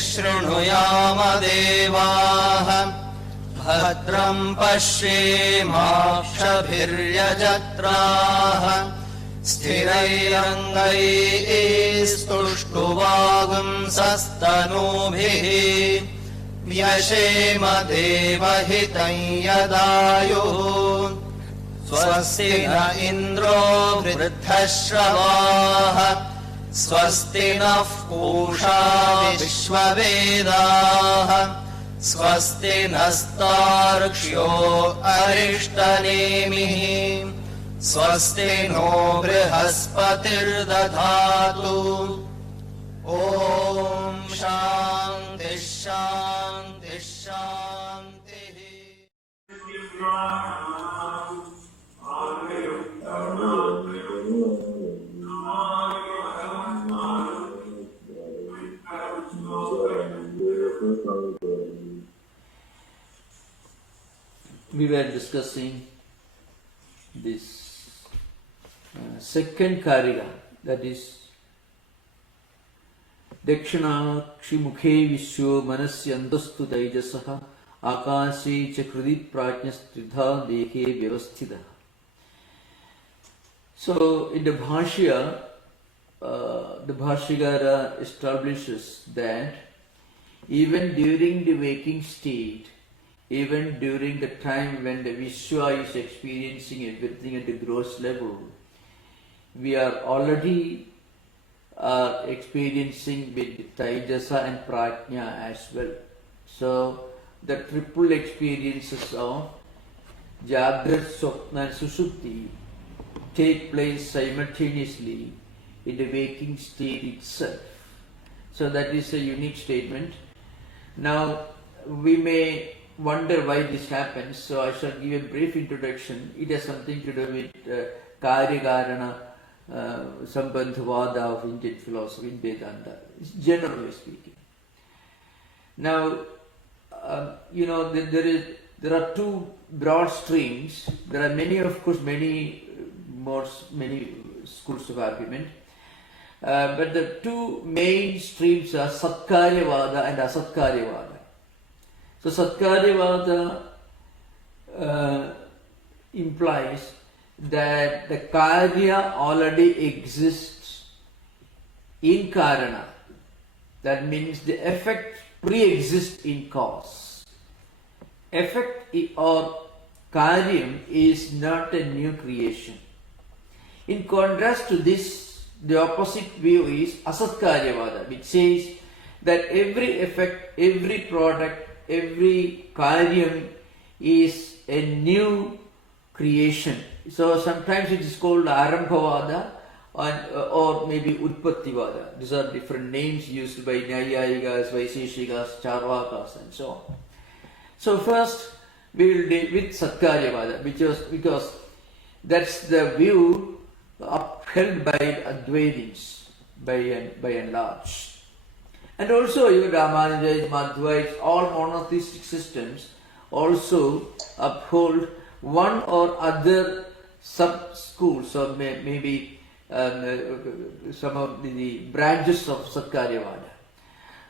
शृणुयाम देवाः भद्रं पश्येमाक्षभिर्यजत्राः स्थिरैरङ्गैस्तुष्टुवागुंसस्तनूभिः व्यशेम देवहितं यदायुः स्वस्ति न इन्द्रो वृद्धश्रवाः स्वस्ति नः पूषा विश्ववेदाः स्वस्ति नस्तार्क्ष्यो अरिष्टनेमिः स्वस्ति नो बृहस्पतिर्दधातु ॐ शान्तिः शान्तिः शान्तिः। We were discussing this second karika, that is Dakshinaakshi mukhe vishyo manasyandastu taijasaha akashe cha kriti prajnastridha dekhe vyavasthita. So in the Bhashya, the Bhashyakara establishes that even during the waking state, even during the time when the Vishwa is experiencing everything at the gross level, we are already experiencing with Taijasa and Prajna as well. So the triple experiences of Jagrat, Swapna and Sushupti take place simultaneously in the waking state itself. So that is a unique statement. Now we may wonder why this happens, so I shall give a brief introduction. It has something to do with Karya-Karana Sambandhavada of Indian philosophy in Vedanta, generally speaking. Now, there are two broad streams. There are many, of course, many schools of argument. But the two main streams are Satkaryavada and Asatkaryavada. So Satkaryavada implies that the Karya already exists in Karana. That means the effect pre-exists in cause. Effect or Karyam is not a new creation. In contrast to this, the opposite view is Asatkaryavada, which says that every effect, every product, every karyam is a new creation. So sometimes it is called Arambhavada or maybe Utpattivada. These are different names used by Nyayayikas, Vaiseshikas, Charvakas and so on. So first we will deal with Satkaryavada, because that's the view upheld by Advaitins by and large. And also even Ramanuja, Madhvaites, all monotheistic systems also uphold one or other sub-schools or maybe some of the branches of Satkaryavada.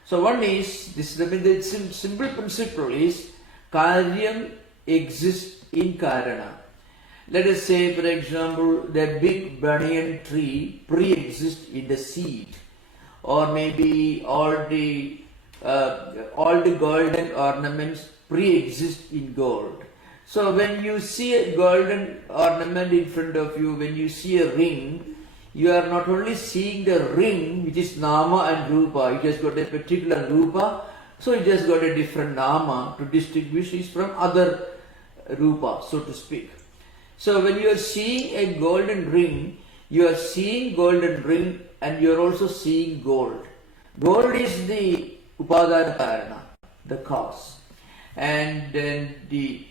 So one is, the simple principle is Karyam exists in Karana. Let us say, for example, the big banyan tree pre-exists in the seed, or maybe all the golden ornaments pre-exist in gold. So when you see a golden ornament in front of you, when you see a ring, you are not only seeing the ring, which is Nama and Rupa. It has got a particular Rupa, so it has got a different Nama to distinguish it from other Rupa, so to speak. So when you are seeing a golden ring, you are seeing golden ring and you are also seeing gold. Gold is the Upadana Karana, the cause. And then the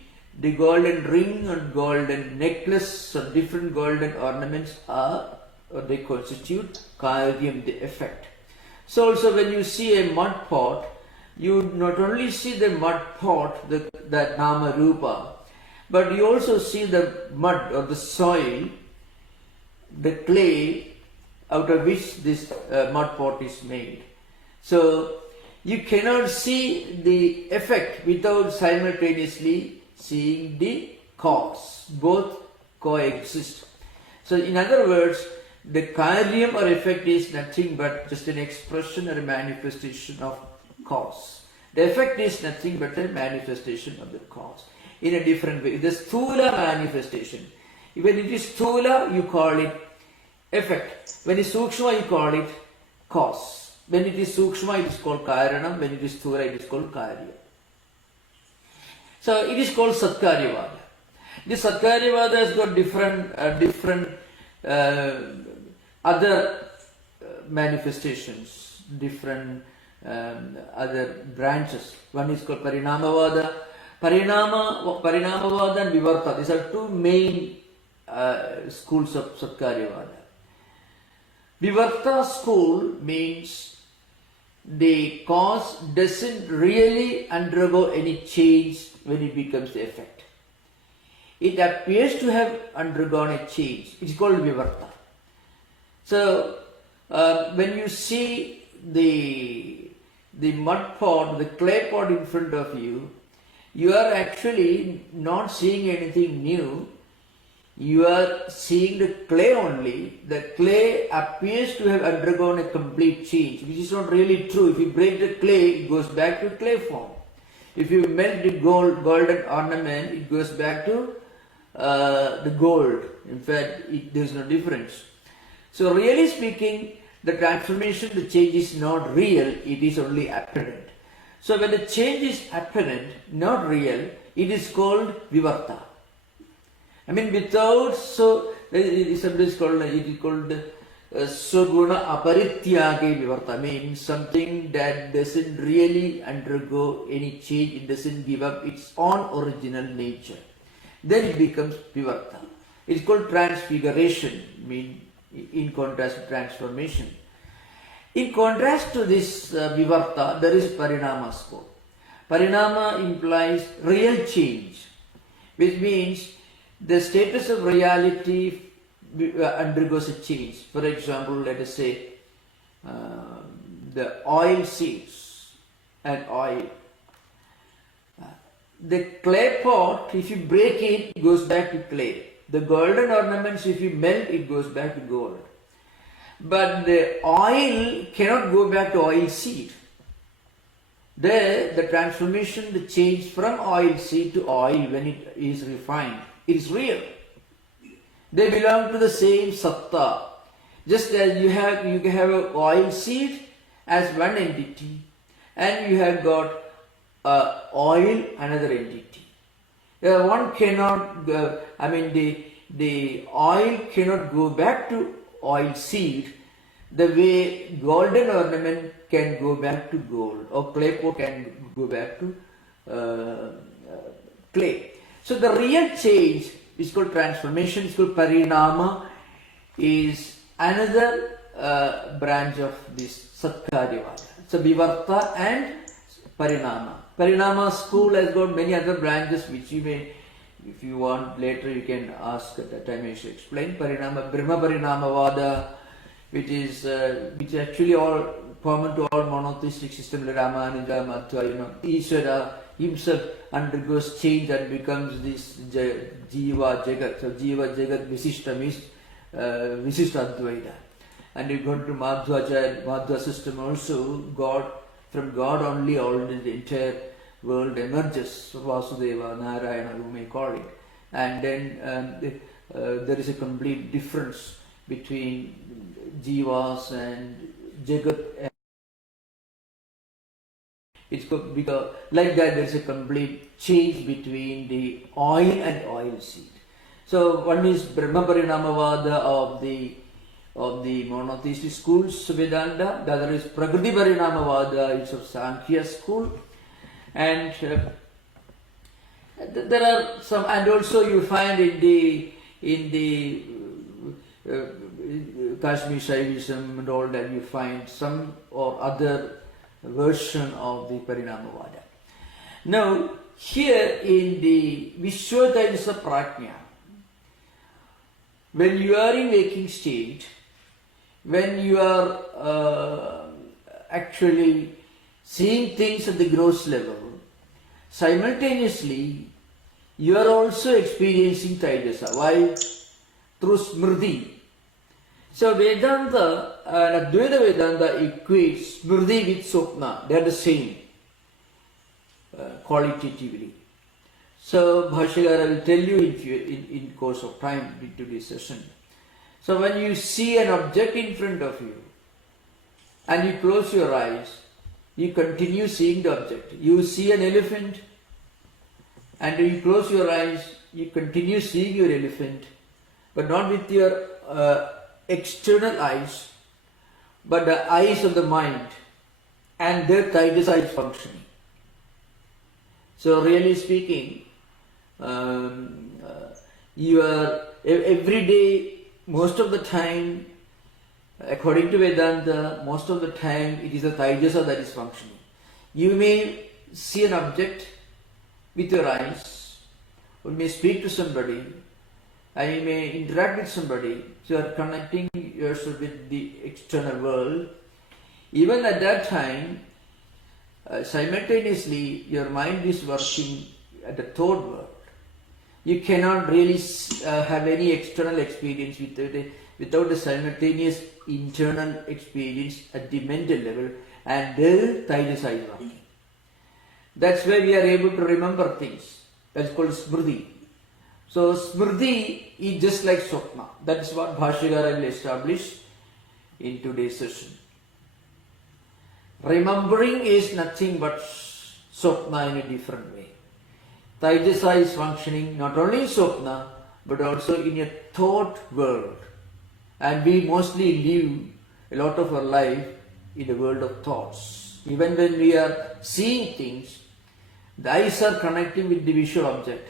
golden ring and golden necklace or different golden ornaments they constitute Karyam, the effect. So also when you see a mud pot, you not only see the mud pot, that Nama Rupa, but you also see the mud or the soil, the clay out of which this mud pot is made. So you cannot see the effect without simultaneously seeing the cause. Both coexist. So in other words, the karyam or effect is nothing but just an expression or a manifestation of cause. The effect is nothing but a manifestation of the cause in a different way. The sthula manifestation. When it is sthula, you call it effect. When it is sukshma, you call it cause. When it is sukshma, it is called karanam. When it is sthula, it is called karya. So it is called Satkaryavada. This Satkaryavada has got different other manifestations, different other branches. One is called Parinamavada. Parinamavada and Vivarta. These are two main schools of Satkaryavada. Vivarta school means the cause doesn't really undergo any change when it becomes the effect. It appears to have undergone a change. It's called Vivarta. So, when you see the mud pot, the clay pot in front of you, you are actually not seeing anything new. You are seeing the clay only. The clay appears to have undergone a complete change, which is not really true. If you break the clay, it goes back to clay form. If you melt the golden ornament, it goes back to the gold. In fact, there is no difference. So really speaking, the transformation, the change is not real, it is only apparent. So when the change is apparent, not real, it is called Vivarta. I mean, without, so it is called Soguna Aparityage Vivarta, means something that doesn't really undergo any change, it doesn't give up its own original nature. Then it becomes Vivarta. It is called transfiguration, mean in contrast to transformation. In contrast to this Vivarta, there is Parinama school. Parinama implies real change, which means the status of reality undergoes a change. For example, let us say the oil seeds and oil. The clay pot, if you break it, it goes back to clay. The golden ornaments, if you melt, it goes back to gold. But the oil cannot go back to oil seed. There, the transformation, the change from oil seed to oil when it is refined, it is real. They belong to the same satta. Just as you have an oil seed as one entity, and you have got oil, another entity. One cannot, the oil cannot go back to oil seed the way golden ornament can go back to gold, or clay pot can go back to clay. So the real change is called transformation, is called Parinama, is another branch of this Satkaryavada. So Vivarta and Parinama. Parinama school has got many other branches which you may, if you want later you can ask at that time I should explain. Parinama, Brahma Parinamavada, which actually all common to all monotheistic systems like Ramanuja, Madhva, Ishvara himself undergoes change and becomes this Jiva Jagat. So Jiva Jagat Visishta means Visishta Advaita. And you go to Madhva system also, God, from God only all the entire world emerges, Vasudeva, Narayana, you may call it. And then there is a complete difference between Jivas and Jagat. It's because like that there is a complete change between the oil and oil seed. So one is Brahma Parinamavada of the monotheistic schools, Vedanta. The other is Prakriti Parinamavada, it's of Sankhya school. And there are some, and also you find in the Kashmir Shaivism and all that, you find some or other version of the Parinamavada. Now, here in the Vishwataisa Prajna, when you are in waking state, when you are actually seeing things at the gross level, simultaneously you are also experiencing Taijasa. Why? Through Smriti. So Vedanta and Advaita Vedanta equates Smriti with Swapna. They are the same qualitatively. So Bhashyakara will tell you in course of time in today's session. So when you see an object in front of you and you close your eyes, you continue seeing the object. You see an elephant and you close your eyes, you continue seeing your elephant, but not with your external eyes, but the eyes of the mind, and their Taijasa is functioning. So really speaking, you are every day, most of the time, according to Vedanta, most of the time it is the Taijasa that is functioning. You may see an object with your eyes, or you may speak to somebody, and you may interact with somebody, so you are connecting yourself with the external world. Even at that time, simultaneously your mind is working at the thought world. You cannot really have any external experience without a simultaneous internal experience at the mental level, and the Taijasa is working. That's why we are able to remember things. That's called Smriti. So Smriti is just like Swapna. That is what Bhashyakara will establish in today's session. Remembering is nothing but Swapna in a different way. Taijasa is functioning not only in Swapna but also in a thought world. And we mostly live a lot of our life in the world of thoughts. Even when we are seeing things, the eyes are connecting with the visual object,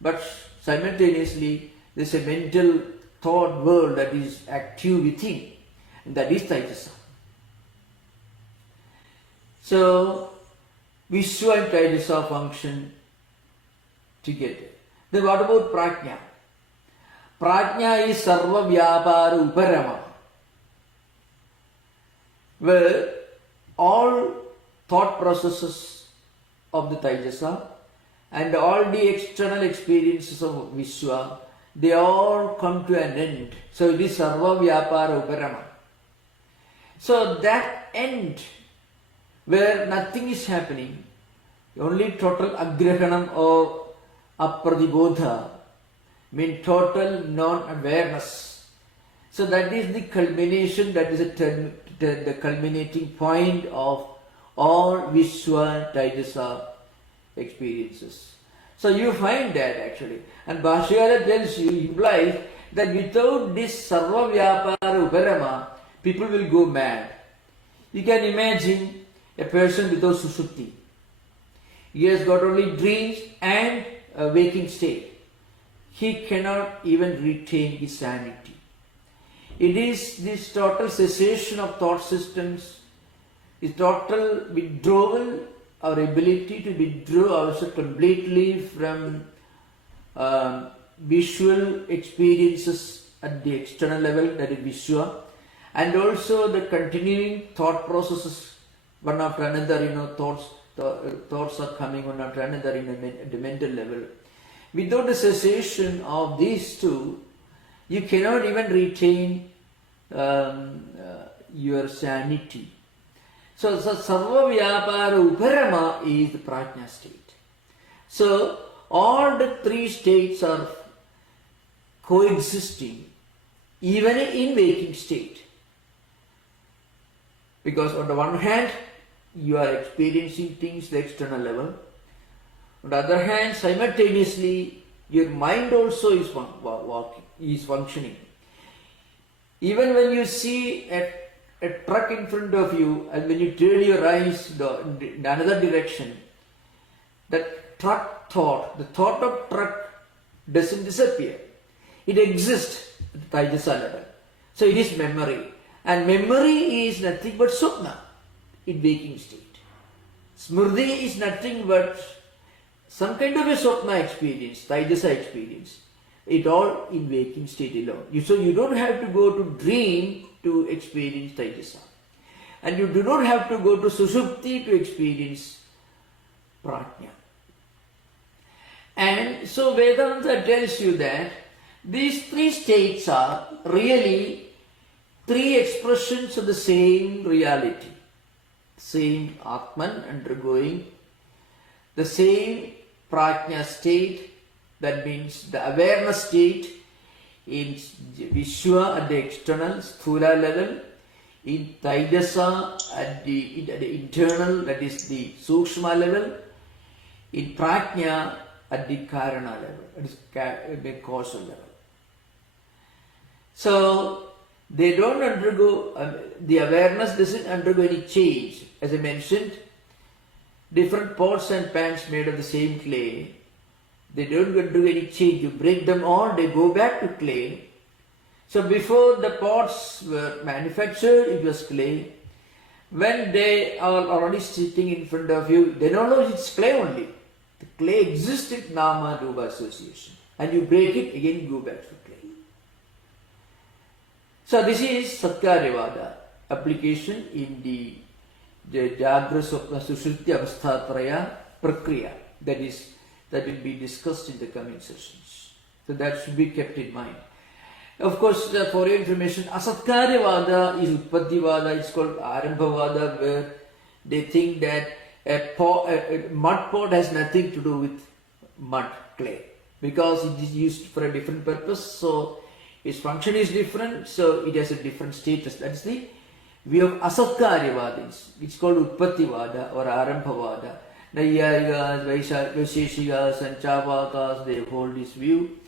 but simultaneously there is a mental thought world that is active within, and that is Taijasa. So Vishwa and Taijasa function together. Then what about Prajna? Prajna is Sarva Vyapara Uparama, where all thought processes of the Taijasa and all the external experiences of Vishwa, they all come to an end. So it is Sarva Vyapara Uparama. So that end, where nothing is happening, only total agrahanam or apradibodha, means total non-awareness. So that is the culmination, that is the culminating point of all Vishwa Taijasa experiences. So you find that actually. And Bhashyakara tells you, implies that without this Sarva Vyapara Uparama, people will go mad. You can imagine a person without Sushupti. He has got only dreams and a waking state. He cannot even retain his sanity. It is this total cessation of thought systems, this total withdrawal, our ability to withdraw ourselves completely from visual experiences at the external level, that is Vishwa, and also the continuing thought processes one after another, thoughts are coming one after another at the mental level. Without the cessation of these two, you cannot even retain your sanity. So Sarva Vyapara Uparama is the Prajna state. So all the three states are coexisting even in waking state. Because on the one hand, you are experiencing things at the external level. On the other hand, simultaneously, your mind also is functioning. Even when you see a truck in front of you, and when you turn your eyes in another direction, that truck thought, the thought of truck doesn't disappear. It exists at the Taijasa level. So it is memory. And memory is nothing but Swapna in waking state. Smriti is nothing but some kind of a Swapna experience, Taijasa experience. It all in waking state alone. So you don't have to go to dream to experience Taijasa. And you do not have to go to Sushupti to experience Prajna. And so Vedanta tells you that these three states are really three expressions of the same reality. Same Atman undergoing the same Prajna state, that means the awareness state in Vishwa at the external, Sthula level, in Taijasa at the internal, that is the Sukshma level, in Prajna at the Karana level, that is the causal level. So they don't undergo, the awareness doesn't undergo any change. As I mentioned, different pots and pans made of the same clay, they don't undergo any change. You break them all, they go back to clay. So before the pots were manufactured, it was clay. When they are already sitting in front of you, they don't know it's clay only. The clay exists in Nama Rupa association. And you break it, again you go back to clay. So this is Satkaryavada application in the Jagra Swapna Sushupti Avasthatraya Prakriya. That will be discussed in the coming sessions. So that should be kept in mind. Of course, for your information, Asatkaryavada is Utpattivada, it's called Arambhavada, where they think that a mud pot has nothing to do with mud, clay, because it is used for a different purpose, so its function is different, so it has a different status. That's the view of Asatkaryavadins. It's called Utpattivada or Arambhavada. Naiyayikas, Vaisheshikas and Chavakas, they hold this view,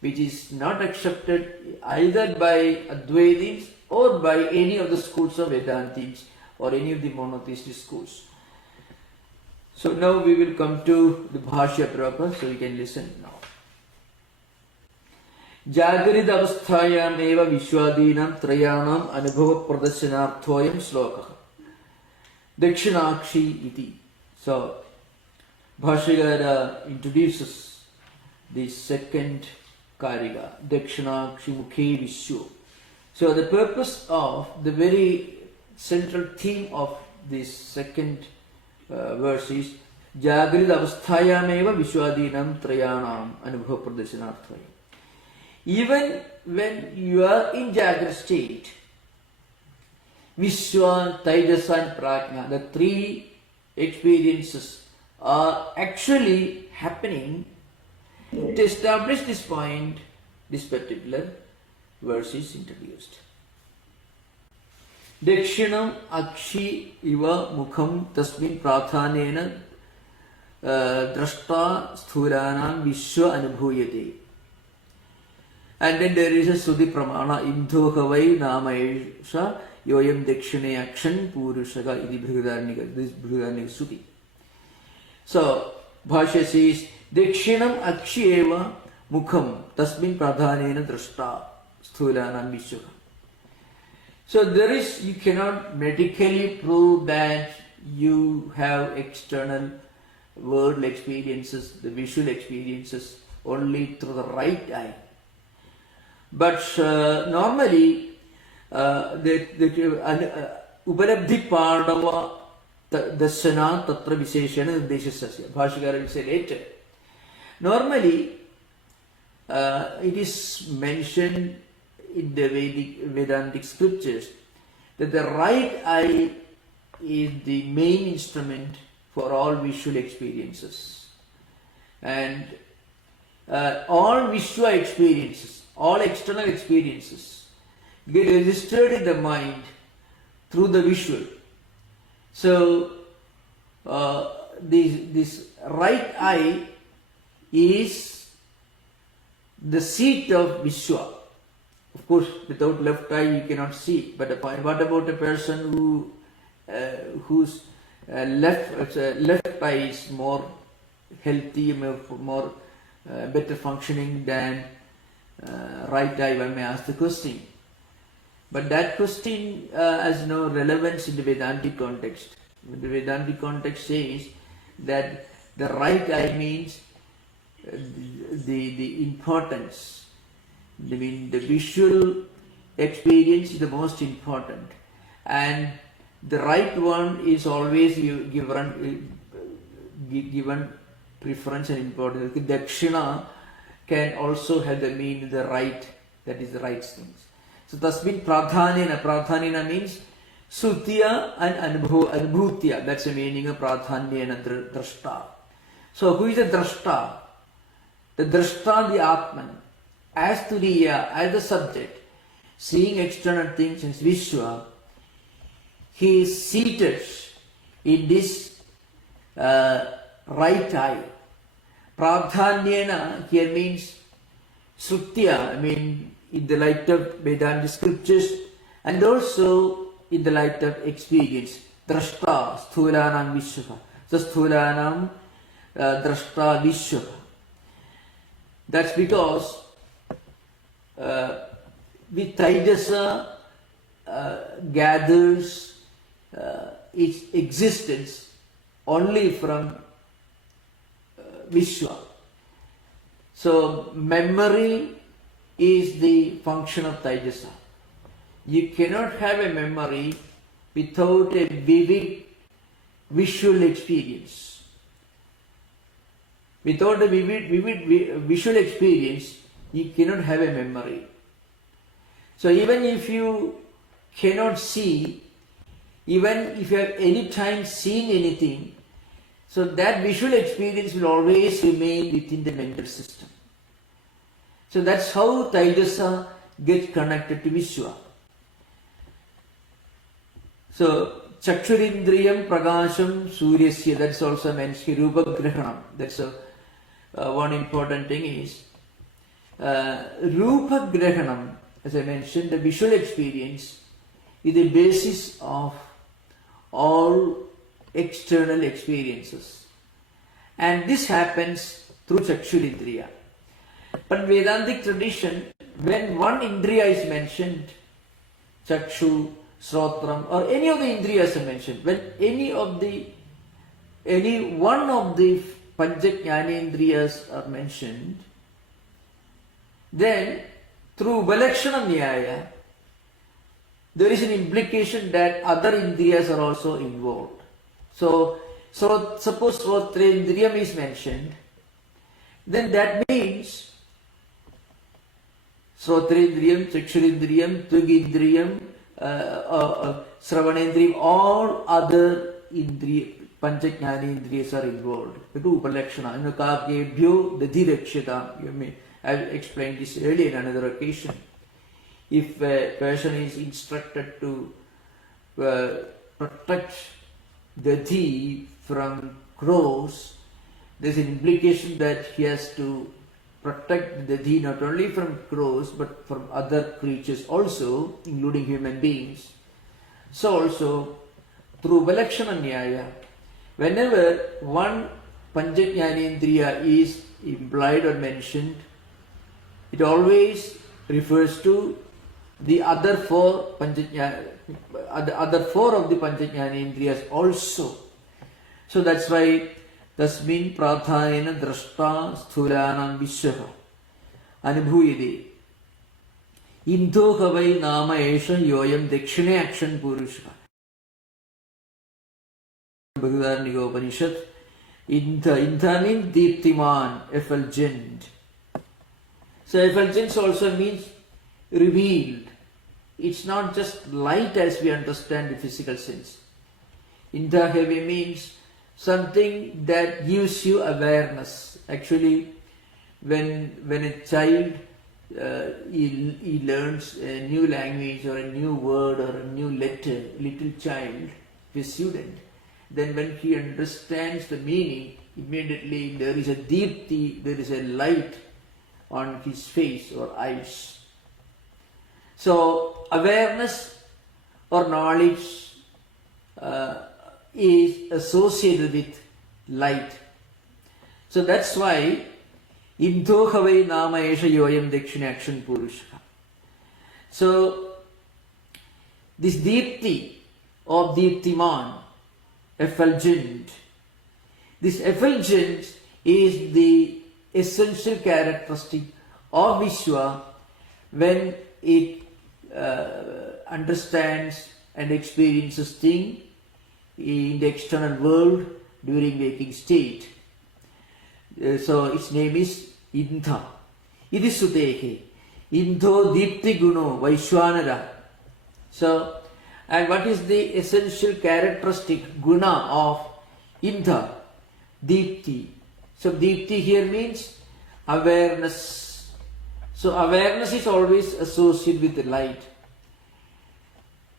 which is not accepted either by Advaitins or by any of the schools of Vedantics or any of the monotheistic schools. So now we will come to the Bhashya proper, so we can listen now. Jagrid avasthayam eva vishwadinam trayanam anubhava pradashanarthoyam slokaha. Dakshinakshi iti. So Bhashyagara introduces the second Kariga, Dakshinakshi Mukhe Vishwa. So the purpose of the very central theme of this second verse is Jagrid avasthayameva vishwadinam trayanam anubhava pradashanarthayam. Even when you are in Jagra state, Vishwa, Taijasa and Prajna, the three experiences are actually happening. To establish this point, this particular verse is introduced. Dakshinam akshi iva mukham tasmin prathanena drashta sthuranam vishwa anubhuyate. And then there is a Sudhi Pramana Indho Kavai Namaesha Yoyam Dakshine Akshan Purushaka Idi Bhrigadarnika. This Bhrigadarnika Sudhi. So Bhashya says Dakshinam Akshiyeva Mukham Tasmin Pradhanena Drashta Sthulanam Vishwa. So there is, you cannot medically prove that you have external world experiences, the visual experiences only through the right eye. But normally, Uparabdhi Padava Dasana Tatra Visheshana Deshasya. Bhashyakara will say later. Normally, it is mentioned in the Vedantic scriptures that the right eye is the main instrument for all visual experiences. And all Vishwa experiences, all external experiences get registered in the mind through the visual. So this right eye is the seat of Vishwa. Of course, without left eye you cannot see. But what about a person whose left eye is more healthy, more better functioning than right eye? One may ask the question. But that question has no relevance in the Vedantic context. The Vedantic context says that the right eye means the importance. I mean, the visual experience is the most important, and the right one is always given preference and importance. Dakshina can also have the meaning the right, that is the right things. So tasmin pradhanena means sutya and anubhutya. That's the meaning of pradhanyena drashta. So who is the drashta? The drashta, the Atman, as Turiya, as the subject, seeing external things in Vishwa, he is seated in this right eye. Pradhanyena here means Srutya, I mean in the light of Vedanta scriptures and also in the light of experience. Drashta, Sthulanam Vishwa. So Sthulanam Drashta Vishwa. That's because with Taijasa gathers its existence only from Vishwa. So memory is the function of Taijasa. You cannot have a memory without a vivid visual experience. Without a vivid visual experience, you cannot have a memory. So even if you cannot see, even if you have any time seen anything, so that visual experience will always remain within the mental system. So that's how Taijasa gets connected to Vishwa. So Chakshurindriyam Prakasham Suryasya, that's also mentioned, Rupa Grahanam. That's one important thing is Rupa Grahanam, as I mentioned, the visual experience is the basis of all external experiences. And this happens through Chakshurindriya. But Vedantic tradition, when one Indriya is mentioned, Chakshu, Srotram, or any of the Indriyas are mentioned, when any one of the Panchajnanendriyas are mentioned, then through Valakshana Nyaya, there is an implication that other Indriyas are also involved. So suppose Srotrendriyam is mentioned, then that means Srotrendriyam, Chakshurindriyam, Tvagindriyam, Sravanendriyam, all other Indriya, Panchajnanendriyas are involved. Upalakshana, Kakebhyo Dadhirakshita. I've explained this earlier in another occasion. If a person is instructed to protect Dadhi from crows, there's an implication that he has to protect Dadhi not only from crows but from other creatures also, including human beings. So also, through Valakshana Nyaya, whenever one Panchajnanendriya is implied or mentioned, it always refers to the other four of the Panchajnanendriyas also. So that's why Tasmin Pradhanena Drashta Sthulanam Vishwaha Anubhuyade Indho Havai Nama Esha Yoyam Dakshine Action Purusha. Bhagavad Upanishad. Indha means Deeptiman, effulgent. So effulgence also means revealed. It's not just light as we understand the physical sense. Indha heavy means something that gives you awareness. Actually, when a child he learns a new language or a new word or a new letter, little child, a student, then when he understands the meaning, immediately there is a deepti, there is a light on his face or eyes. So awareness or knowledge is associated with light. So that's why Indho Havai Nama Esha Yoyam Dakshinakshan Purusha. So this Deepti or Deeptiman, effulgent, this effulgence is the essential characteristic of Vishwa when it understands and experiences things in the external world during waking state. So its name is Indha. Idisutehe. Indho Deepti Guno Vaishwanara. So, and what is the essential characteristic guna of Indha? Deepti. So Deepti here means awareness. So awareness is always associated with the light.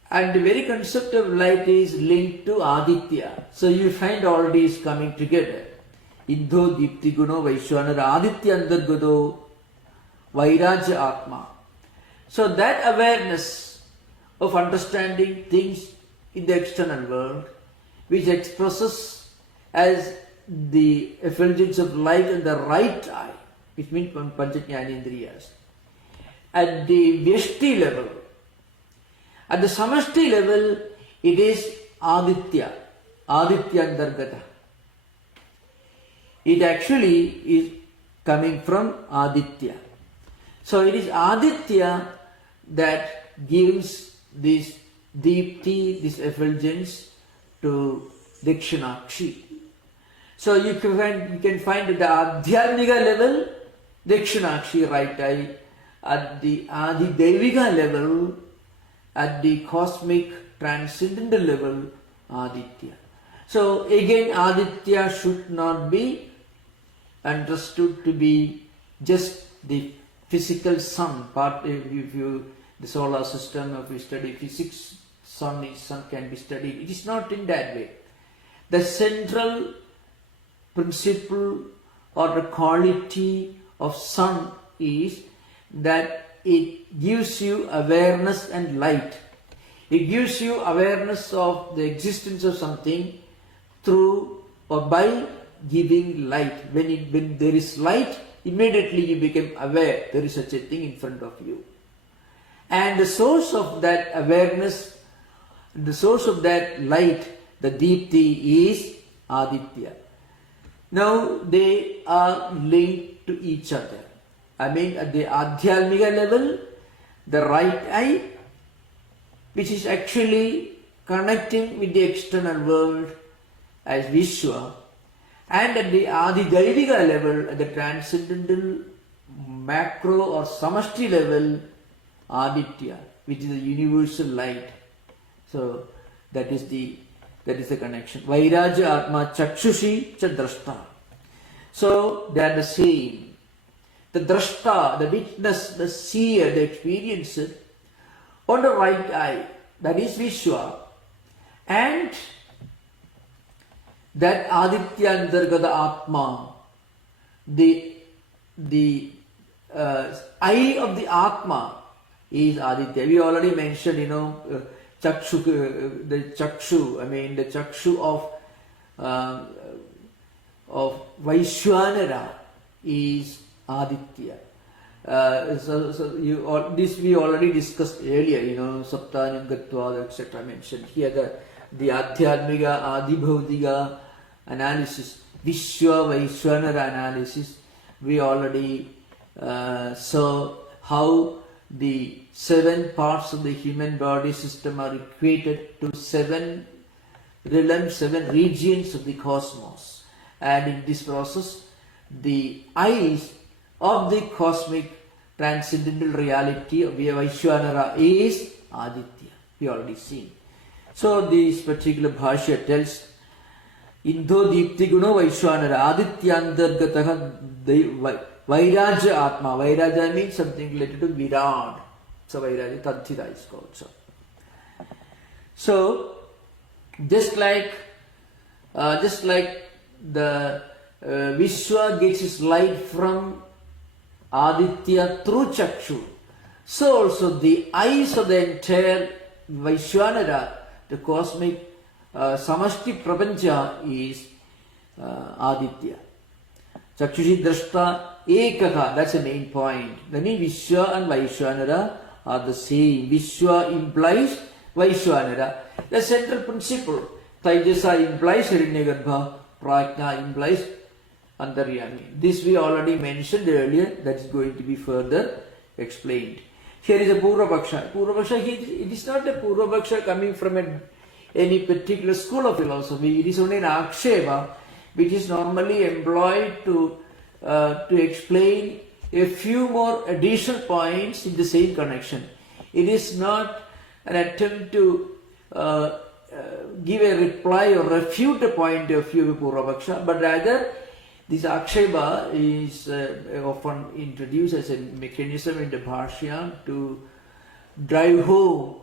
And the very concept of light is linked to Aditya. So you find all these coming together. Indho Deepti Guno Vaishwanara Aditya Andargado Vairajya Atma. So that awareness of understanding things in the external world, which expresses as the effulgence of light in the right eye, which means Panchajnanendriyas, at the Vyashti level. At the Samashti level, it is Aditya, Aditya Andargata. It actually is coming from Aditya. So it is Aditya that gives this Deepti, this effulgence to Dakshinakshi. So you can find at the Adhyatmika level, Dakshinakshi, right eye. At the Adi Devika level, at the cosmic transcendental level, Aditya. So again, Aditya should not be understood to be just the physical sun. Part if you the solar system, if you study physics, sun can be studied. It is not in that way. The central principle or the quality of sun is that it gives you awareness and light. It gives you awareness of the existence of something through or by giving light. When there is light, immediately you become aware there is such a thing in front of you. And the source of that awareness, the source of that light, the Deepti, is Aditya. Now they are linked to each other. I mean, at the Adhyatmika level, the right eye, which is actually connecting with the external world as Vishwa, and at the Adi Daivika level, at the transcendental macro or Samashti level, Aditya, which is the universal light. So that is the connection. Vairajya Atma Chakshushi Cha Drashta. So they are the same. The Drashta, the witness, the seer, the experiencer, on the right eye, that is Vishwa, and that Aditya Andargata Atma, the eye of the Atma is Aditya. We already mentioned, Chakshu, the Chakshu of Vaishwanara is Aditya. This we already discussed earlier, Saptanyam Gatva, etc. mentioned. Here the Adhyatmika, Adibhaudika analysis, Vishwa Vaishwanara analysis, we already saw how the 7 parts of the human body system are equated to 7 realms, 7 regions of the cosmos. And in this process, the eyes of the cosmic transcendental reality of Vaishwanara is Aditya. We already seen. So this particular bhashya tells, Indho Deepti Guno Vaishwanara Adityandargataha Vairajya Atma. Vairajya means something related to Virat. So Vairajya Tadhita is called. So just like the Vishwa gets its light from Aditya through Chakshu, so also the eyes of the entire Vaishwanara, the cosmic Samashti Prapancha, is Aditya. Chakshushi Drashta Ekaka, that's the main point. That means Vishwa and Vaishwanara are the same. Vishwa implies Vaishwanara. The central principle, Taijasa implies Hiranyagarbha, Prajna implies Antaryami. This we already mentioned earlier, that is going to be further explained. Here is a Purvapaksha. Purvapaksha, it is not a Purvapaksha coming from any particular school of philosophy. It is only an aksheva which is normally employed to explain a few more additional points in the same connection. It is not an attempt to give a reply or refute a point of view of Purvapaksha, but rather this aksheba is often introduced as a mechanism in the Bhashya to drive home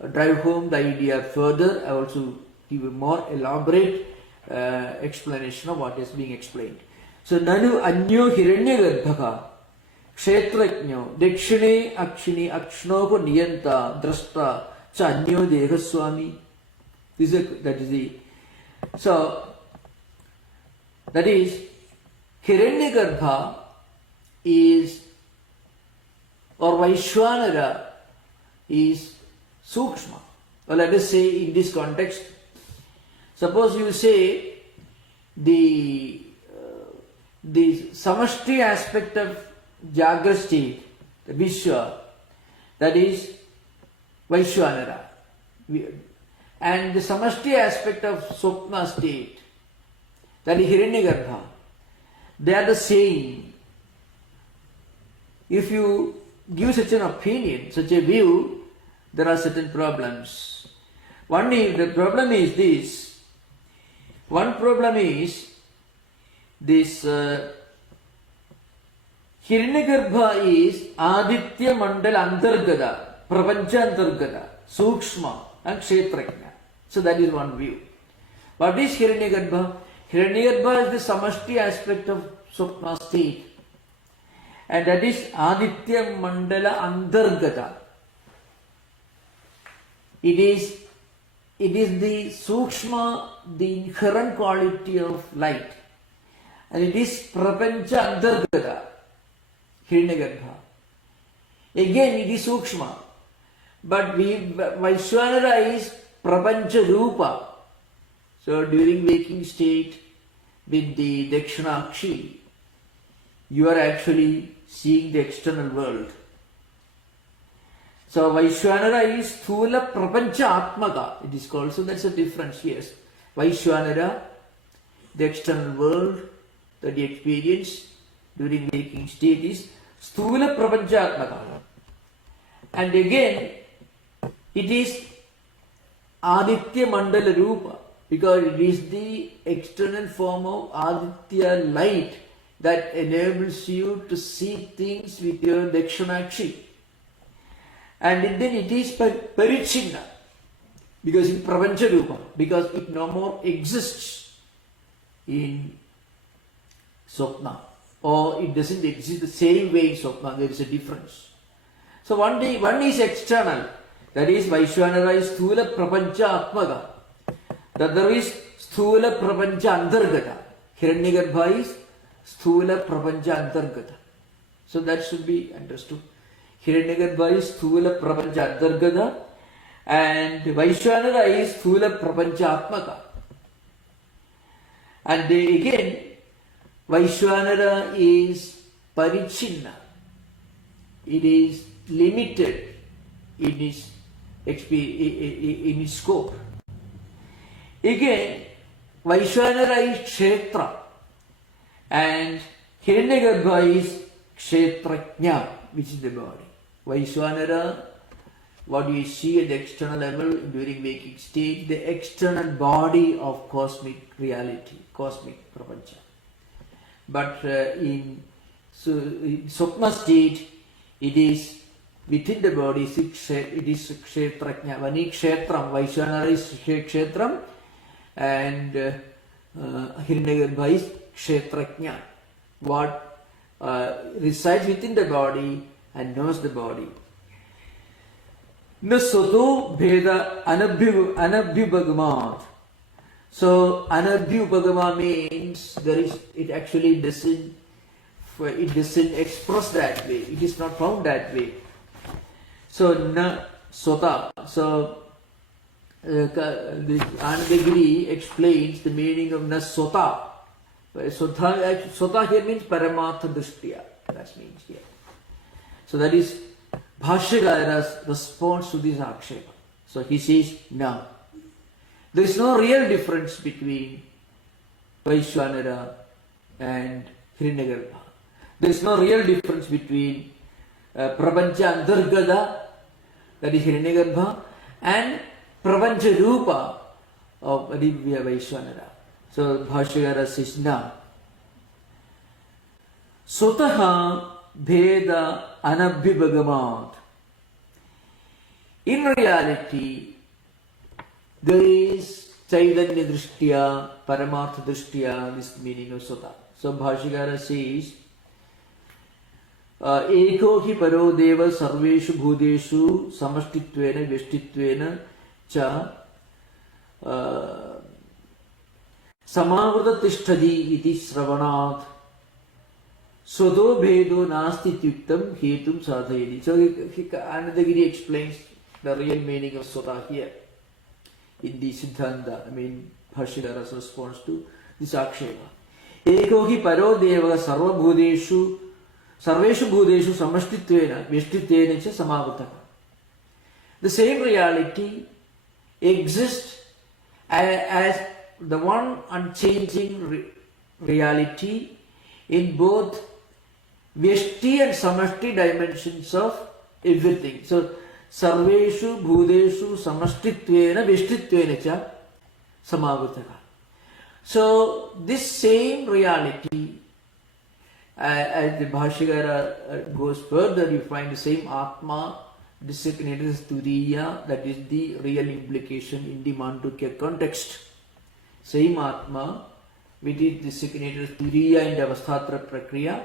the idea further. I also give a more elaborate explanation of what is being explained. So, Nanu Anyo Hiranyagarbhaka Kshetrajno Dakshine Akshini Akshnopa Niyanta Drashta Cha Anyo Dehaswami. That is Hiranyagarbha is, or Vaishwanara is Sukshma. Or let us say in this context, suppose you say the samashti aspect of Jagra state, the Vishwa, that is Vaishwanara. And the samashti aspect of Swapna state, that is Hiranyagarbha. They are the same. If you give such an opinion, such a view, there are certain problems. The problem is this. One problem is this Hiranyagarbha is Aditya Mandala Antargata, Prapancha Antargata, Sukshma and Kshetrajna. So that is one view. What is Hiranyagarbha? Hiranyagarbha is the samashti aspect of Swapna state. And that is Aditya Mandala Antargata. It is the Sukshma, the inherent quality of light. And it is Prapancha Antargata, Hiranyagarbha. Again, it is Sukshma. But Vaishwanara is Prapancha Rupa. So during waking state with the Dakshinakshi, you are actually seeing the external world. So Vaishwanara is Sthula Prapancha Atmaka, it is called. So that's a difference here. Vaishwanara, the external world that you experience during waking state is Sthula Prapancha Atmaka. And again, it is Aditya Mandala Rupa, because it is the external form of Aditya light that enables you to see things with your Dakshinakshi. And then it is Parichinna, because in Prapancha Rupa, because it no more exists in Swapna, or it doesn't exist the same way in Swapna. There is a difference. So one is external, that is Vaishwanara is Sthula Prapancha Atmaka. The other is Sthula Prapancha Antargata. Hiranyagarbha is Sthula Prapancha Antargata. So that should be understood. Hiranyagarbha is Sthula Prapancha Antargata and Vaishwanara is Sthula Prapancha Atmaka. And again, Vaishwanara is Parichinna. It is limited in its scope. Again, Vaishwanara is Kshetra and Hiranyagarbha is Kshetrajna, which is the body. Vaishwanara, what you see at the external level during waking state, the external body of cosmic reality, cosmic prapancha. But in Swapna state, it is within the body, it is Kshetrajna. Vani Kshetram, Vaishwanara is Kshetram and Hiranyagarbha is Kshetrajna. What resides within the body and knows the body. Na soto bheda anabhyubhagamat. So anabhyubhagama means it actually doesn't express that way. It is not found that way. So na sota. So the Anandagiri explains the meaning of na sota. Sota here means paramatha drishtiya. That means here. So that is Bhashyakara's response to this akshepa. So he says, no. There is no real difference between Vaishwanara and Hiranyagarbha. There is no real difference between Prapancha Antargata, that is Hiranyagarbha, and Prapancha Rupa of Adivya Vaishwanara. So Bhashyakara says, no. Sotaha Bheda Anabhibhagamat. In reality, there is Chaitanya Drishtya, Paramartha Drishtya, this meaning of Sota. So Bhashyakara says, Eko hi paro deva sarveshu bhudeshu samashtittvena vyashtitvena cha samavrta tishtadi iti sravanat Sodo bhedo nasti tyuktam hetum sadhayati. So Anandagiri explains the real meaning of Sota here in the Siddhanta, Bhashyakara's response to this akshepa. Eko hi paro deva sarva bhudeshu sarveshu bhudeshu samashtittvena vyashtitvena cha samavrtaka. The same reality exists as the one unchanging reality in both Vyashti and Samashti dimensions of everything. So, Sarveshu Bhudeshu Samashtittvena Vyashtitvena cha Samavutaka. So, this same reality, as the Bhashyakara goes further, you find the same Atma designated as Turiya, that is the real implication in the Mandukya context. Same Atma, which is designated as Turiya in the Avasthatra Prakriya,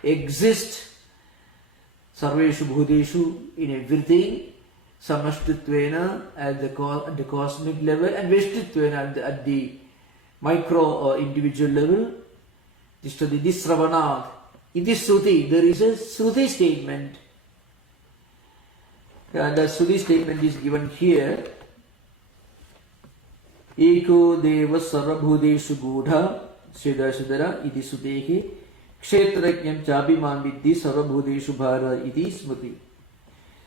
exists Sarveshu Bhudeshu in everything, Samashtittvena at the cosmic level, and Vyashtitvena at the micro or individual level. This Sravanad. In this Sruti, there is a Sruti statement. And the Sruti statement is given here. Eko deva sarvabhudeshu gudha Sridhara iti Sutehi Kshetrajnam Chabhiman Vidhi Sarvabhudeshu Bhara iti Smriti.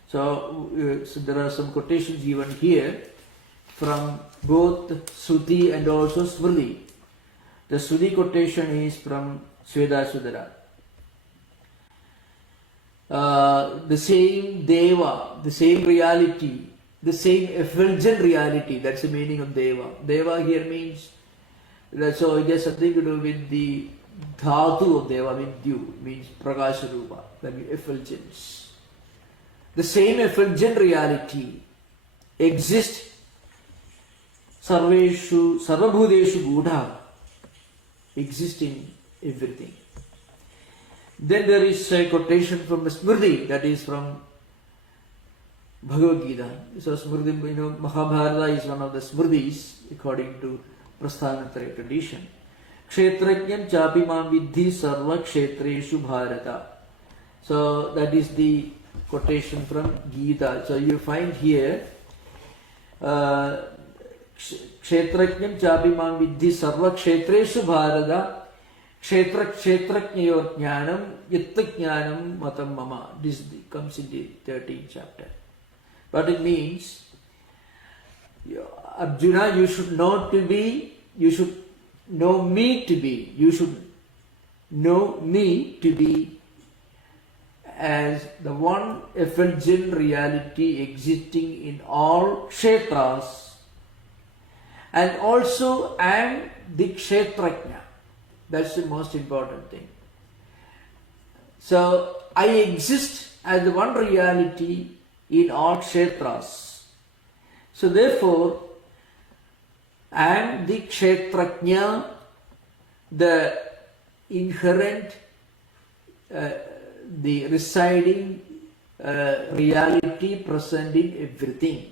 So there are some quotations given here from both Sruti and also Smriti. The Sruti quotation is from Svedasudara. The same Deva, the same reality, the same effulgent reality, that's the meaning of Deva. Deva here means, so it has something to do with the Dhatu of Deva, means Prakasha Rupa, that means effulgence. The same effulgent reality exists Sarvabhudeshu Gudha, exists in everything. Then there is a quotation from Smriti, that is from Bhagavad Gita. So Smriti, Mahabharata is one of the Smritis according to Prasthanatraya tradition. Kshetrajnam Chapimam Vidhi Sarva Kshetreshu Bharata. So that is the quotation from Gita. So you find here Kshetrajnam Chapimam Vidhi Sarva Kshetreshu Bharata Kshetrajnayor Jnanam Yatta Jnanam Matam Mama. This comes in the 13th chapter. But it means, Arjuna, you should know to be, you should know me to be, you should know me to be as the one effulgent reality existing in all kshetras, and also I am the kshetrajna. That's the most important thing. So I exist as the one reality in all kshetras. So therefore, I am the kshetrajna, the inherent, the residing reality present in everything.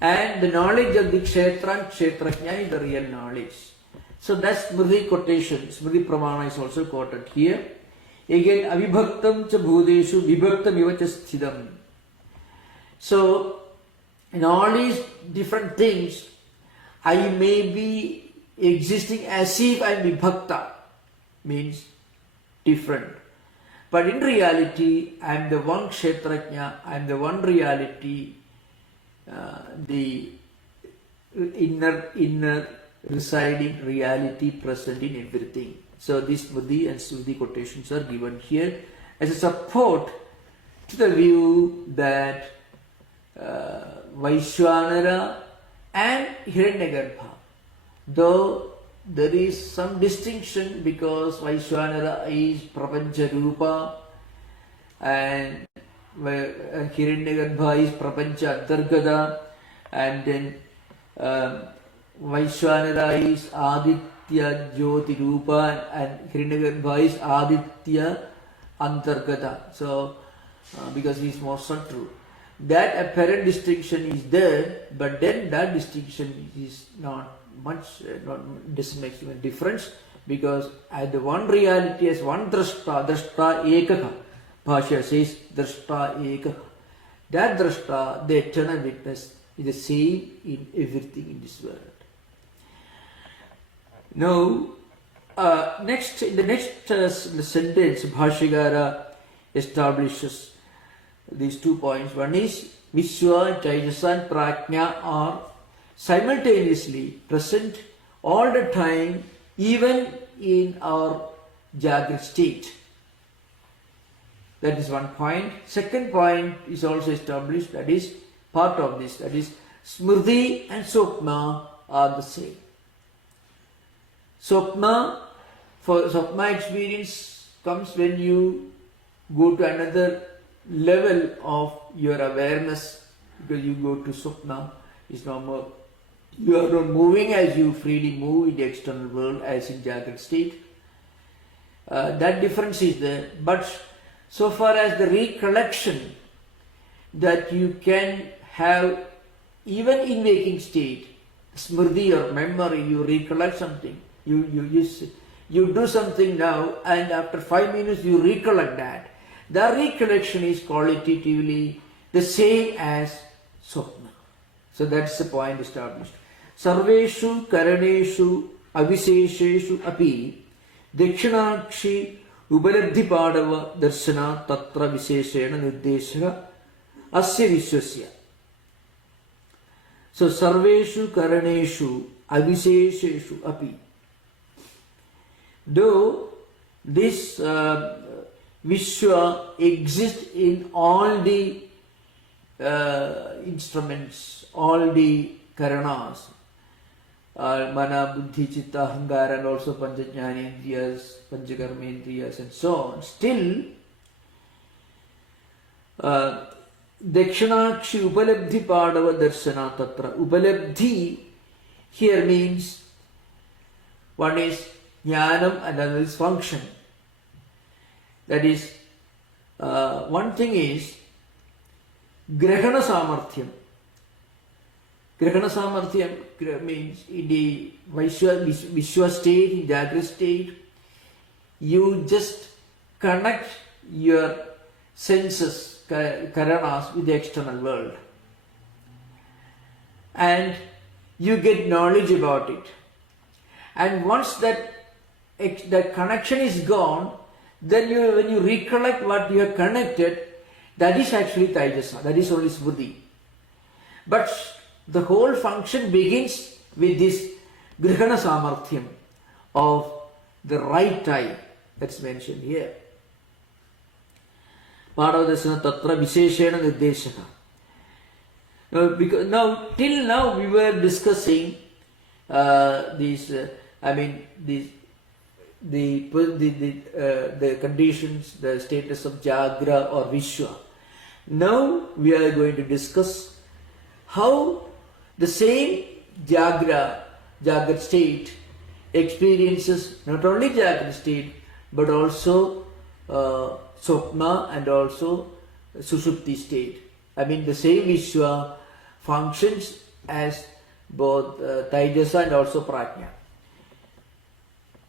And the knowledge of the kshetra and kshetrajna is the real knowledge. So that's Smriti quotation. Smriti Pramana is also quoted here. Again, avibhaktam cha bhudeshu vibhaktam iva cha sthidam. So, in all these different things, I may be existing as if I am vibhakta, means different. But in reality, I am the one Kshetrajna, I am the one reality, the inner residing reality present in everything. So these Smriti and Smriti quotations are given here as a support to the view that Vaishwanara and Hiranyagarbha, though there is some distinction because Vaishwanara is Prapancha Rupa and Hiranyagarbha is Prapancha Antargata, and then Vaishwanara is Aditya Jyoti Rupa and Hiranyagarbha is Aditya Antargata. So, because he is more subtle. That apparent distinction is there, but then that distinction is not much, doesn't make even difference, because as the one reality, as one drashta ekaka, Bhashya says drashta ekaka. That drashta, the eternal witness, is the same in everything in this world. Now, in the next sentence, Bhashyagara establishes these 2 points. One is Vishwa, Taijasa and Prajna are simultaneously present all the time, even in our Jagrat state. That is one point. Second point is also established, that is part of this, that is Smriti and Swapna are the same. Swapna, for Swapna experience comes when you go to another level of your awareness, because you go to Swapna, is no more, you are not moving as you freely move in the external world as in Jagrat state. That difference is there, but so far as the recollection that you can have even in waking state, Smriti or memory, you recollect something, you do something now and after 5 minutes you recollect that. The recollection is qualitatively the same as Swapna. So that's the point established. Sarveshu Karaneshu Avisesheshu Api Dakshinakshi Ubalabdhi Padava Darshana Tatra Viseshena Nirdeshaka Asya Vishwasya. So Sarveshu Karaneshu Avisesheshu Api. Though this Vishwa exists in all the instruments, all the Karanas, Mana, Buddhi, Chitta, Ahankara, and also Panchajnanendriyas, Panchakarmendriyas, and so on. Still, Dakshinakshi Upalabdhi Padava Darshana Tatra. Upalabdhi here means one is Jnanam and another is function. That is, one thing is Grahana Samarthyam. Grahana Samarthyam means in the Vishwa state, in Jagrat state, you just connect your senses, Karanas, with the external world. And you get knowledge about it. And once that connection is gone, then when you recollect what you have connected, that is actually Taijasa, that is only Smriti. But the whole function begins with this Grihana Samarthyam of the right eye that's mentioned here. Padavadasana Tatra Visheshena Nirdeshaka. Because now, till now we were discussing the conditions, the status of Jagra or Vishwa. Now we are going to discuss how the same Jagrat state experiences not only Jagrat state but also Swapna and also Sushupti state. The same Vishwa functions as both Taijasa and also Prajna.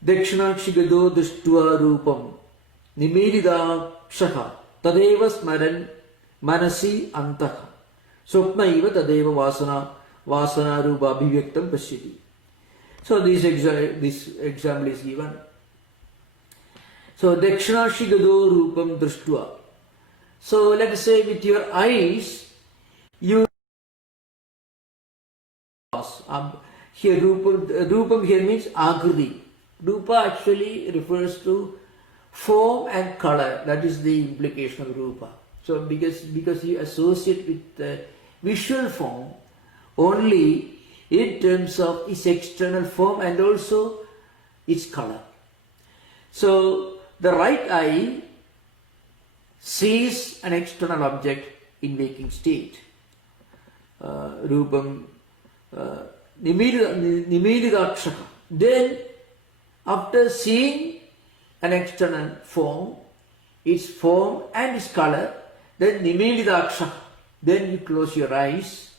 Dakshinakshi Gado Drishtva Rupam Nimiridakshaha Tadeva Smaran Manasi Antaha Swapna Iva Tadeva Vasana Rupa Abhivyaktam Pashyati. So this example is given. So Dakshinashigado Rupam Drishtva. So let us say with your eyes, you here Rupam here means Akriti. Rupa actually refers to form and color. That is the implication of Rupa. So because you associate with the visual form only in terms of its external form and also its color. So the right eye sees an external object in waking state. Rupam Nimilidakshaka. Then after seeing an external form, its form and its color, then Nimilidakshaka. Then you close your eyes.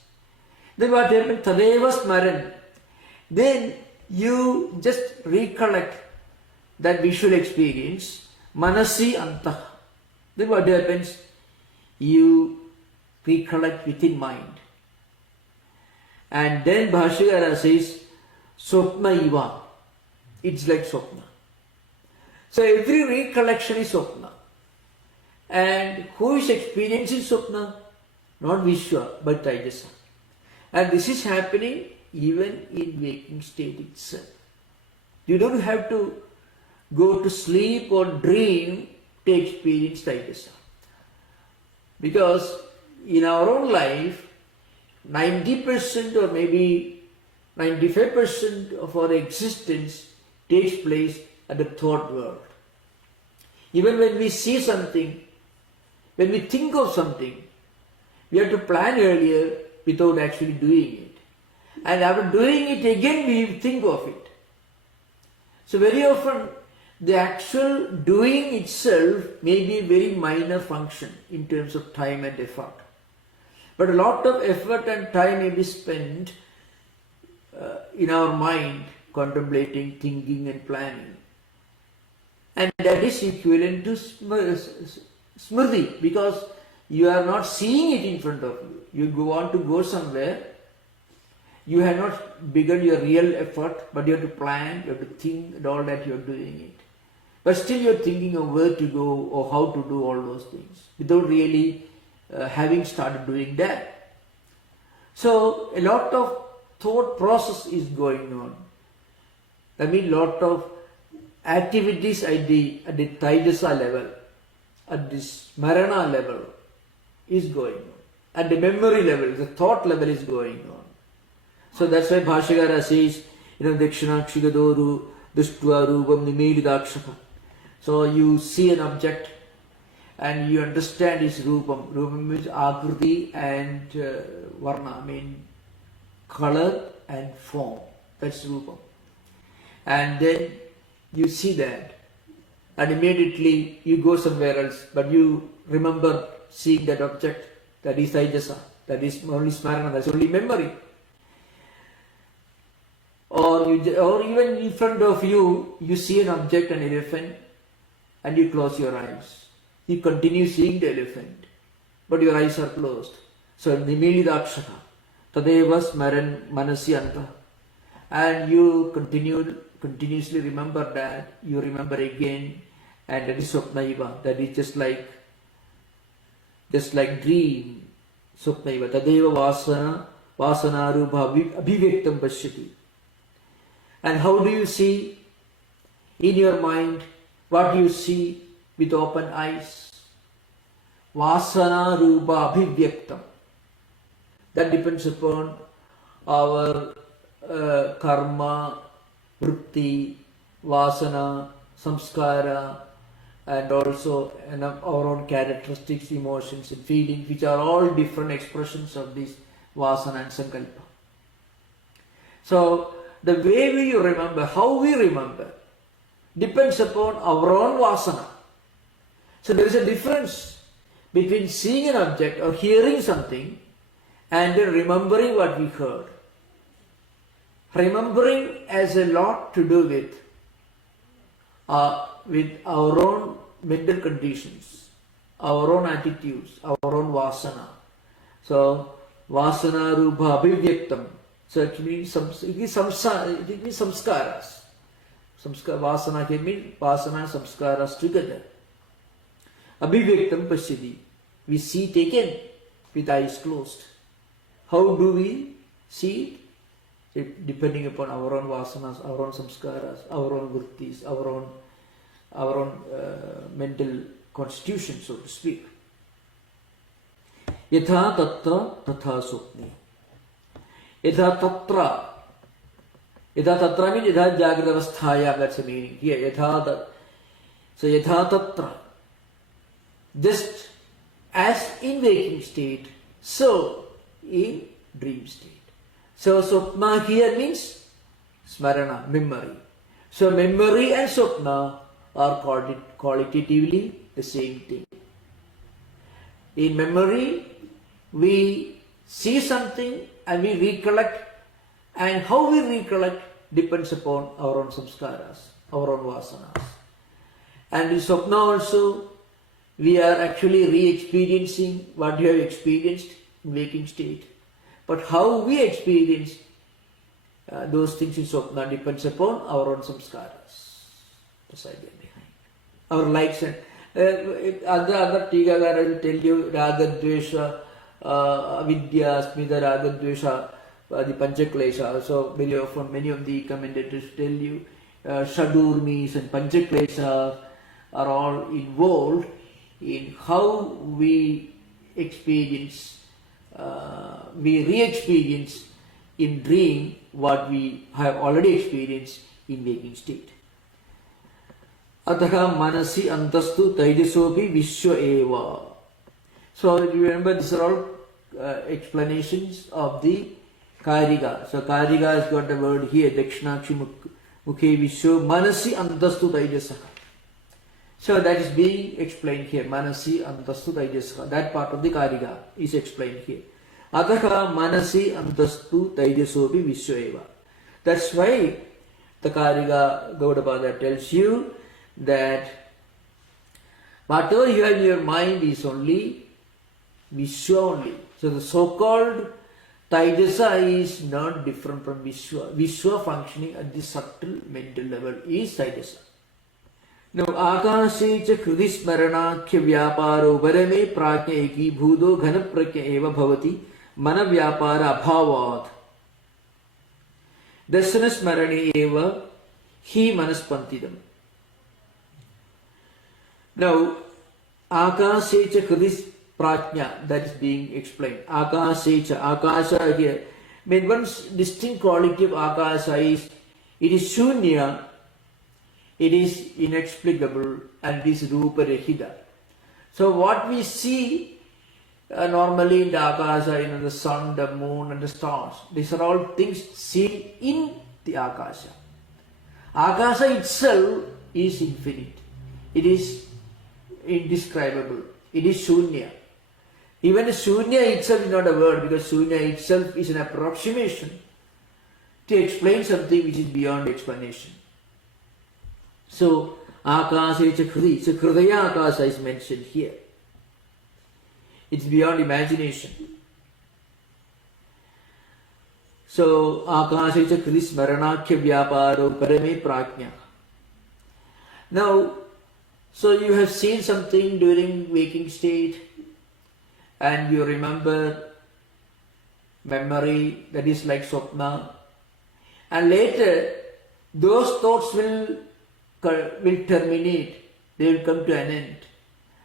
Then what happens? Tadeva Smaran. Then you just recollect that visual experience. Manasi Antah. Then what happens? You recollect within mind. And then Bhashyakara says, Swapna Iva. It's like Swapna. So every recollection is Swapna. And who is experiencing Swapna? Not Vishwa, but Taijasa. And this is happening even in waking state itself. You don't have to go to sleep or dream to experience Taijasa. Because in our own life, 90% or maybe 95% of our existence takes place at the thought world. Even when we see something, when we think of something, we have to plan earlier without actually doing it. And after doing it again, we think of it. So very often, the actual doing itself may be a very minor function in terms of time and effort. But a lot of effort and time may be spent in our mind contemplating, thinking and planning. And that is equivalent to smriti because you are not seeing it in front of you. You want to go somewhere. You have not begun your real effort, but you have to plan, you have to think and all that you are doing it. But still you are thinking of where to go or how to do all those things without really having started doing that. So a lot of thought process is going on. I mean lot of activities at the Taijasa level, at the Smarana level is going on. At the memory level, the thought level is going on. So that's why Bhashyakara says, Dakshinakshigado Drishtva Rupam Nimilidakshaka. So you see an object and you understand its Rupam. Rupam means Akriti and Varna, I mean color and form. That's Rupam. And then you see that and immediately you go somewhere else, but you remember seeing that object. That is Taijasa, that is only Smarana, that's only memory. Or even in front of you, you see an object, an elephant, and you close your eyes. You continue seeing the elephant, but your eyes are closed. So Nimilidakshaka, Tadeva Smaran Manasi Anta. And you continuously remember that, you remember again, and that is Swapnaiva, that is just like dream. Swapnaiva, Tadeva Vasana Rupa Abhivyaktam Pashyati. And how do you see in your mind? What do you see with open eyes? Vasana Rupa Abhivyaktam. That depends upon our karma, vritti, vasana, samskara, and also our own characteristics, emotions and feelings, which are all different expressions of this vasana and sankalpa. So the way we remember, how we remember, depends upon our own vasana. So there is a difference between seeing an object or hearing something and then remembering what we heard. Remembering has a lot to do with our own mental conditions, our own attitudes, our own vasana. So vasana rupa abhivyaktam. So it means samskaras. Vasana here means Vasana and Samskaras together. Abhivyaktam Pashyati. We see it again with eyes closed. How do we see it? Depending upon our own Vasanas, our own Samskaras, our own Vrittis, our own mental constitution, so to speak. Yatha Tatra Tatha Swapne. Yatha Tatra. Yatha Tatra means Yatha Jagrata Avasthaya, that's the meaning here. So Yatha Tatra. Just as in waking state, so in dream state. So Swapna here means Smarana, memory. So memory and Swapna are qualitatively the same thing. In memory, we see something and we recollect, and how we recollect depends upon our own samskaras, our own vasanas. And in Swapna also, we are actually re-experiencing what we have experienced in waking state. But how we experience those things in Swapna depends upon our own samskaras. That's the idea behind. Our likes and other Tigagara will tell you Raga Dvesha, Avidya, Smita Raga Dvesha, the Panchaklesha. So very often many of the commentators tell you Shadurmis and Panchaklesha are all involved in how we experience, we re-experience in dream what we have already experienced in waking state. Ataha manasi antastu taijasopi vishwa eva. So you remember these are all explanations of the Kariga. So Kariga has got the word here, Dakshinakshi Mukhe Vishwa Manasi Antastu Taijasaha. So that is being explained here. Manasi Antastu Taijasaha. That part of the Kariga is explained here. Ataka Manasi Antastu Taijasopi Vishwa eva. That's why the Kariga Gaudapada tells you that whatever you have in your mind is only Vishwa only. So the so-called Taijasa is not different from Vishwa. Vishwa functioning at the subtle mental level is Taijasa. Now, Akashecha Krudismaranakhya Vyaparo Varame Prakya Eki Bhudo Ghana Prakya Eva Bhavati Mana Vyapara Abhavat Dasana Smarane Eva Hi Manaspantidam. Now, Akashecha Kridis Prajna, that is being explained. Akashecha, Akasha here. I mean, one distinct quality of Akasha is it is Shunya, it is inexplicable, and it is Rupa Rahida. So, what we see normally in the Akasha, the sun, the moon, and the stars, these are all things seen in the Akasha. Akasha itself is infinite. It is indescribable. It is Shunya. Even Shunya itself is not a word, because Shunya itself is an approximation to explain something which is beyond explanation. So, Akashecha Kriti. So, Kridaya Akasha is mentioned here. It's beyond imagination. So, Akashecha Kriti Smaranakhya Vyaparo Parame Prajna. Now, so you have seen something during waking state and you remember memory that is like Swapna, and later those thoughts will terminate, they will come to an end.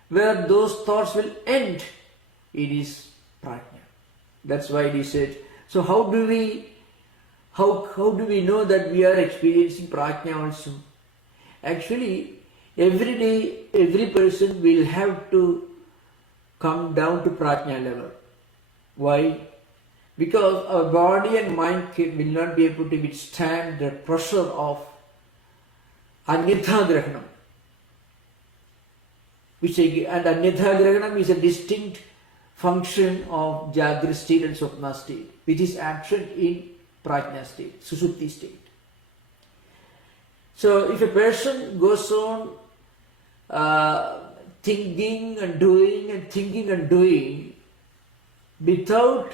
Where those thoughts will end, it is Prajna. That's why he said, so how do we know that we are experiencing Prajna also? Actually, every day, every person will have to come down to Prajna level. Why? Because our body and mind will not be able to withstand the pressure of Anyatha Grahanam. And Anyatha Grahanam is a distinct function of Jagra state and Swapna state, which is absent in Prajna state, Susupti state. So if a person goes on thinking and doing without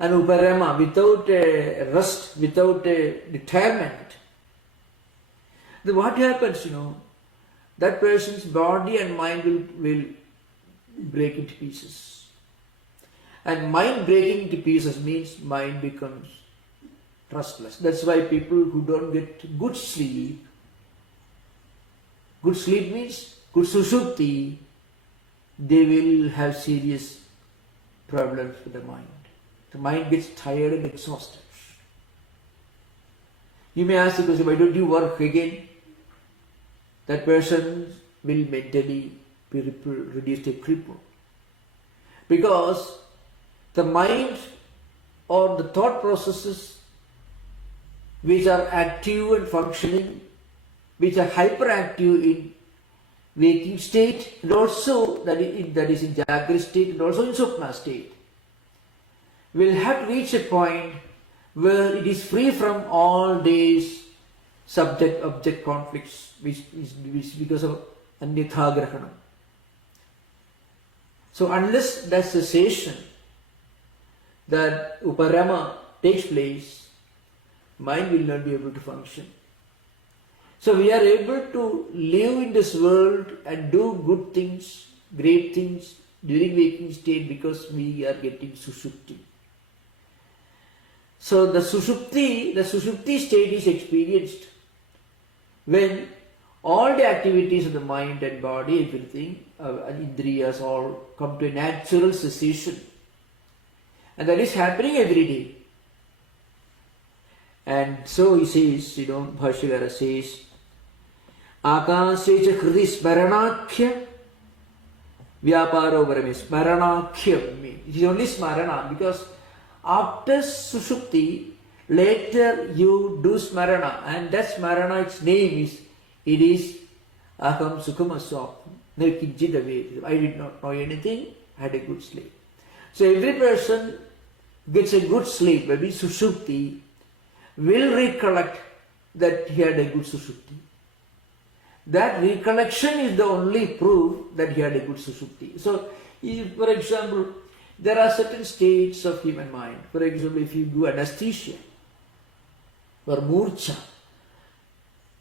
an uparama, without a rest, without a determent, Then what happens, that person's body and mind will break into pieces. And mind breaking into pieces means mind becomes restless. That's why people who don't get good sleep means good sushupti, they will have serious problems with the mind. The mind gets tired and exhausted. You may ask the question, why don't you work again? That person will mentally be reduced to a cripple. Because the mind or the thought processes which are active and functioning, which are hyperactive in waking state, and also that is in Jagrut state and also in Swapna state, will have to reach a point where it is free from all these subject-object conflicts, which is because of anyathagrahanam. So unless that cessation, that uparama takes place, mind will not be able to function. So we are able to live in this world and do good things, great things during waking state because we are getting sushupti. So the sushupti state is experienced when all the activities of the mind and body, everything, indriyas all come to a natural cessation. And that is happening every day. And so he says, Bhashyakara says, Akashecha hridi smaranakhya vyaparo varame. Smaranakhya means it is only smarana, because after sushupti, later you do smarana, and that smarana, its name is, it is aham sukham aswapam. I did not know anything, I had a good sleep. So every person gets a good sleep, maybe sushupti, will recollect that he had a good sushupti. That recollection is the only proof that he had a good sushupti. So, if, for example, there are certain states of human mind. For example, if you do anesthesia or murcha,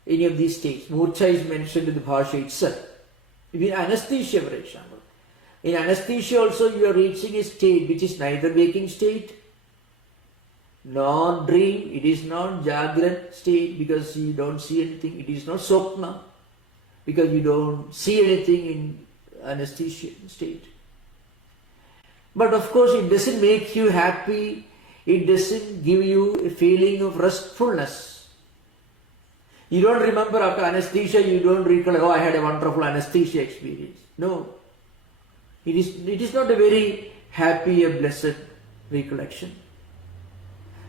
any of these states, murcha is mentioned in the bhasha itself. If in anesthesia, for example, in anesthesia also you are reaching a state which is neither waking state, nor dream, it is not Jagrut state because you don't see anything, it is not Swapna because you don't see anything in anesthesia state. But of course it doesn't make you happy, it doesn't give you a feeling of restfulness. You don't remember after anesthesia, you don't recall, oh, I had a wonderful anesthesia experience. No. It is not a very happy or blessed recollection.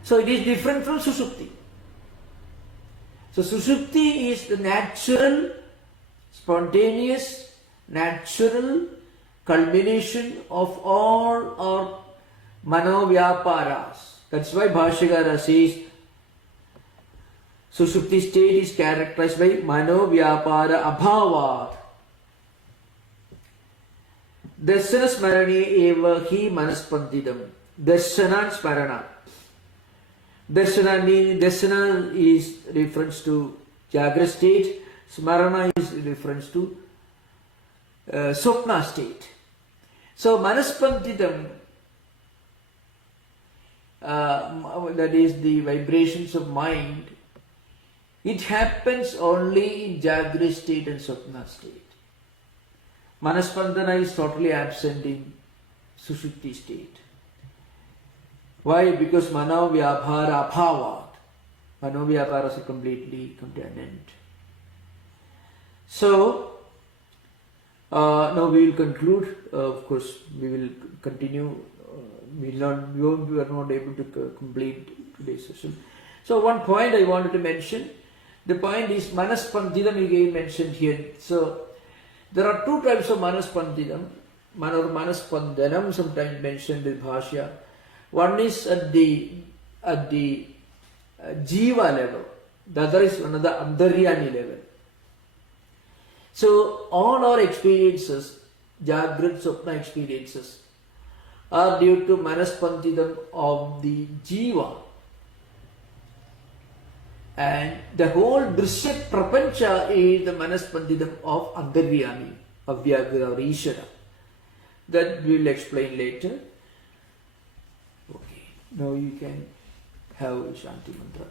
So it is different from Sushupti. So Sushupti is the natural, spontaneous, natural culmination of all our manovyaparas. That's why Bhashyakara says Sushupti state is characterized by manovyapara abhavat. Darshana smarani eva hi manaspandidam. Darshana and smarana. Darshana is reference to Jagrut state. Smarana is reference to Swapna state. So manaspandidam, that is the vibrations of mind, it happens only in Jagrut state and Swapna state. Manaspandana is totally absent in Sushupti state. Why? Because manovyapara abhavat. Manovyaparas are completely come to an end. So, now we will conclude. Of course, we will continue. We are not able to complete today's session. So, one point I wanted to mention. The point is manaspandidam again mentioned here. So, there are two types of manaspandidam. Manaspandanam sometimes mentioned in Bhashya. One is at the jiva level. The other is another antaryani level. So all our experiences, Jagrut Swapna experiences, are due to manaspandidam of the jiva. And the whole Drishya Prapancha is the Manaspandidam of Antaryami, Avyagra or Ishara. That we will explain later. Okay, now you can have Shanti Mantra.